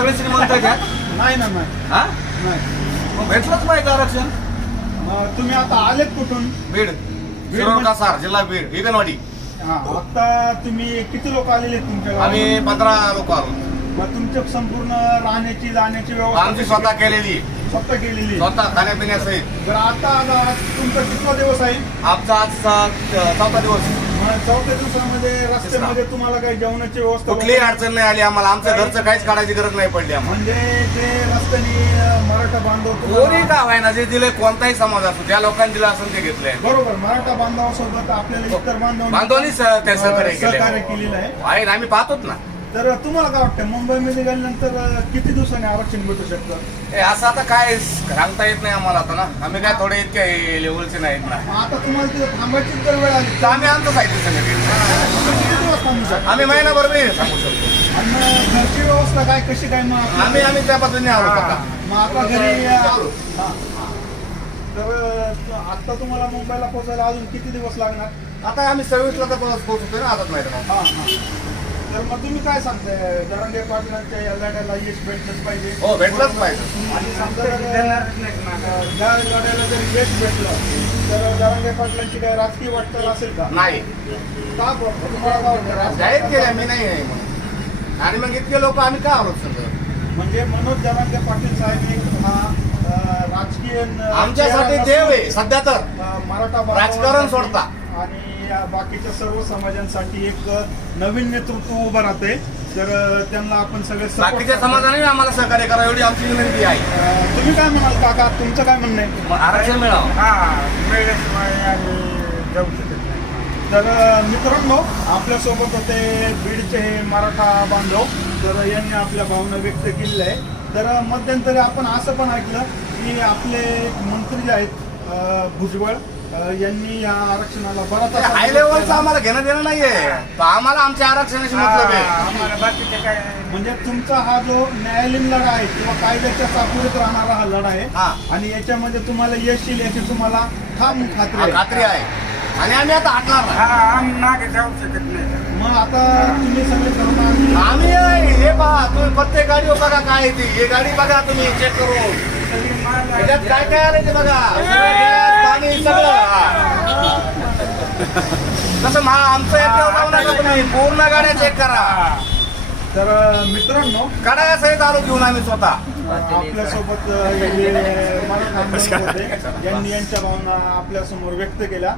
सगळे श्रीमंत घ्या नाही ना नाही. हा? नाही. मग भेटलंच पाहिजे आरक्षण? मग तुम्ही आता आलेत कुठून? बीड. शिरोळ कासार जिल्हा बीड विगनवाडी हा आता तुम्ही किती लोक आलेले आहेत तुमच्या आम्ही गावात पंधरा लोक आलो. मग तुमच्या संपूर्ण राहण्याची जाण्याची व्यवस्था आमची स्वतः केली? केलेली. स्वतः केलेली. आहे. स्वतः खाण्यापिण्यासहित. बरं आता तुमचा कितवा दिवस आहे? आमचा आजचा अं, चौथा दिवस. चौथ्या दिवसामध्ये रस्त्यामध्ये तुम्हाला काही जेवणाची व्यवस्था कुठलीही? अडचण नाही आली आम्हाला. आमचं घरचं काहीच काढायची गरज नाही पडली आम्हाला. म्हणजे ते रस्त्याने मराठा बांधव तुम्हाला- कोणी का व्हायना जे दिले कोणताही समाज असो ज्या लोकांनी दिलं असेल ते घेतलंय. बरोबर. मराठा बांधवासोबत आपल्याला इतर बांधव बांधवांनी स- ते सहकार्य केले. सहकार्य केलेलं आहे. आहे ना, आम्ही पाहतोच ना. तर तुम्हाला काय वाटतं मुंबईमध्ये गेल्यानंतर किती दिवसांनी आरक्षण भेटू शकतं? ए, असं आता काय सांगता येत नाही आम्हाला आता ना. आम्ही काय थोडे इतके लेवलचे नाहीत ना. आता तुम्हाला तिथे थांबायची जर वेळ आली तर? आम्ही आणतो साहित्य. तुम्ही किती दिवस थांबू शकता? आम्ही महिनाभर बी सांगू शकतो. आणि मग घरची व्यवस्था काय कशी काय मग? आम्ही आम्ही त्या पद्धतीने आलो आता मग आता घरी हा. तर आता तुम्हाला मुंबईला पोहोचायला अजून किती दिवस लागणार? आता आम्ही सर्व्हिसला तर पोहोचतोय ना आताच माहिती हा हा. तर मग तुम्ही काय सांगताय दरंगे पाटलांच्या या लढ्याला यश भेटलंच पाहिजे हो भेटलंच पाहिजे आणि समजा जर, या लढ्याला जर यश भेटलं तर दरंगे पाटलांची काय राजकीय वाटचाल असेल का नाही का बरं? तुम्हाला काय वाटतं? राजकीय जाहीर केलं मी नाही आहे म्हणून. आणि मग इतके लोक आम्ही का आलो समजा म्हणजे मनोज जरांगे पाटील साहेब एक हा अं, राजकीय न- आमच्यासाठी देव आहे सध्या तर अं, मराठा राजकारण सोडता. आणि या बाकीच्या सर्व समाजांसाठी एक नवीन नेतृत्व उभं राहते तर त्यांना आपण सगळे बाकीच्या. समाजाने आम्हाला सहकार्य करा एवढी आमची विनंती आहे. तुम्ही काय म्हणाल काका? तुमचं काय म्हणणं आहे? मग आरक्षण मिळावं. तर अं, मित्रांनो आपल्यासोबत होते बीडचे हे मराठा बांधव. तर यांनी आपल्या भावना व्यक्त केलेल्या आहे तर मध्यंतरी आपण असं पण ऐकलं की आपले मंत्री जे आहेत अं, भुजबळ यांनी या आरक्षणाला बराच असा हाय लेवलचं. आम्हाला घेणं देणं नाहीये. तर आम्हाला आमच्या आरक्षणाशी मतलब आहे. म्हणजे तुमचा हा जो न्यायालयीन लढा आहे किंवा कायद्याच्या चापुरीत राहणारा हा लढा आहे हा. आणि याच्यामध्ये तुम्हाला यश येईल याची तुम्हाला ठाम खात्री हा, आहे. खात्री आहे. आणि आम्ही आता हटणार नाही. मग आता तुम्ही सगळे करून आम्ही आम्ही आहे, हे पहा तुम्ही प्रत्येक गाडी बघा काय आहे ती. हे गाडी बघा तुम्ही चेक करून. त्याच्यात काय काय आलं ते बघा. पाणी सगळं हा. तसं मा आमचं नका तुम्ही. पूर्ण गाड्या चेक करा. तर मित्रांनो गाड्या सहित आलो घेऊन आम्ही स्वतः. आपल्यासोबत यांनी यांच्या भावना आपल्यासमोर व्यक्त केल्या.